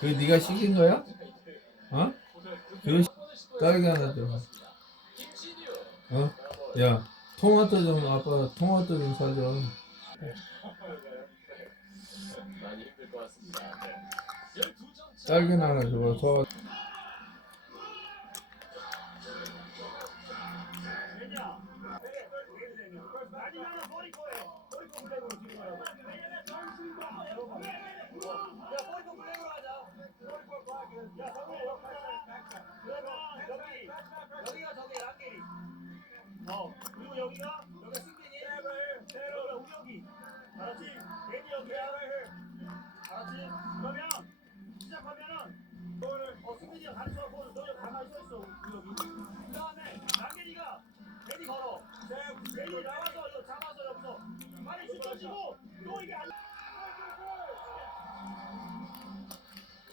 그거 네가 시킨 거야? 어? 그거 딸기 하나 줘. 어? 야, 토마토 좀 아빠 토마토 좀 사줘. 많이 힘들 것 같습니다. 딸기 하나 줘. 소. 그리고 여기가 승민이, 여기가 우혁이. 알았지? 괜히 여기야. 알았지? 그러면 시작하면은 승민이가 가르쳐갖고 너희 가만히 서 있어 우혁이. 그 다음에 남길이가 괜히 걸어. 괜히 나와서 이거 잡아서 여기서 빨리 슛 던지고 또 이게 안.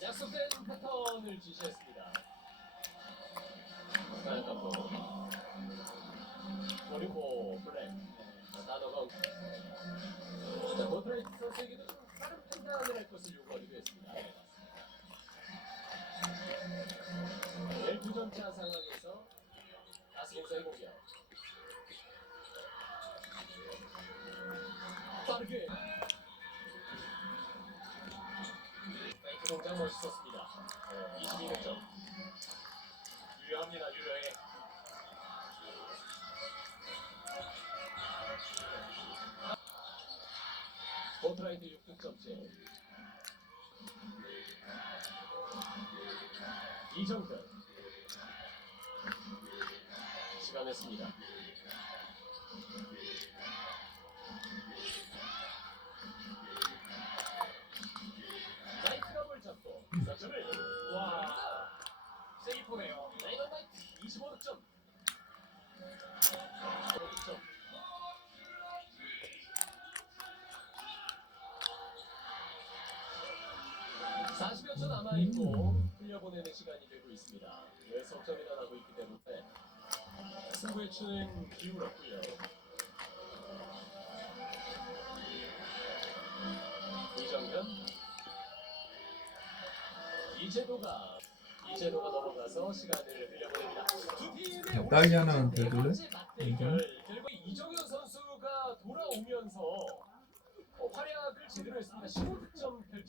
약속된 패턴을 지시했습니다. 그리고 블랙 나노가 버트라이트 선수에게도 좀 빠른 판단을 할 것을 요구하기도 했습니다. 12점 차 상황에서 아스공사의 공격 빠르게 페이크 동작 멋있었습니다. 22득점 유효합니다. 유효해. 버트라이트 6득점째 이정근 시간 냈습니다. 나이트가 볼 잡고 석점을 와 세이프네요. 다이너마이트 25득점 25득점 40여 초 남아있고 흘려보내는 시간이 되고 있습니다. 왜 석점이 나가고 있기 때문에 승부의 추는 기울었고요. 이정현 이재도가 넘어가서 시간을 흘려보냅니다. 두 팀의 딸기 하나 더 줄래? 맞대결 결국 이정현 선수가 돌아오면서 활약을 제대로 했습니다. 15득점 펼치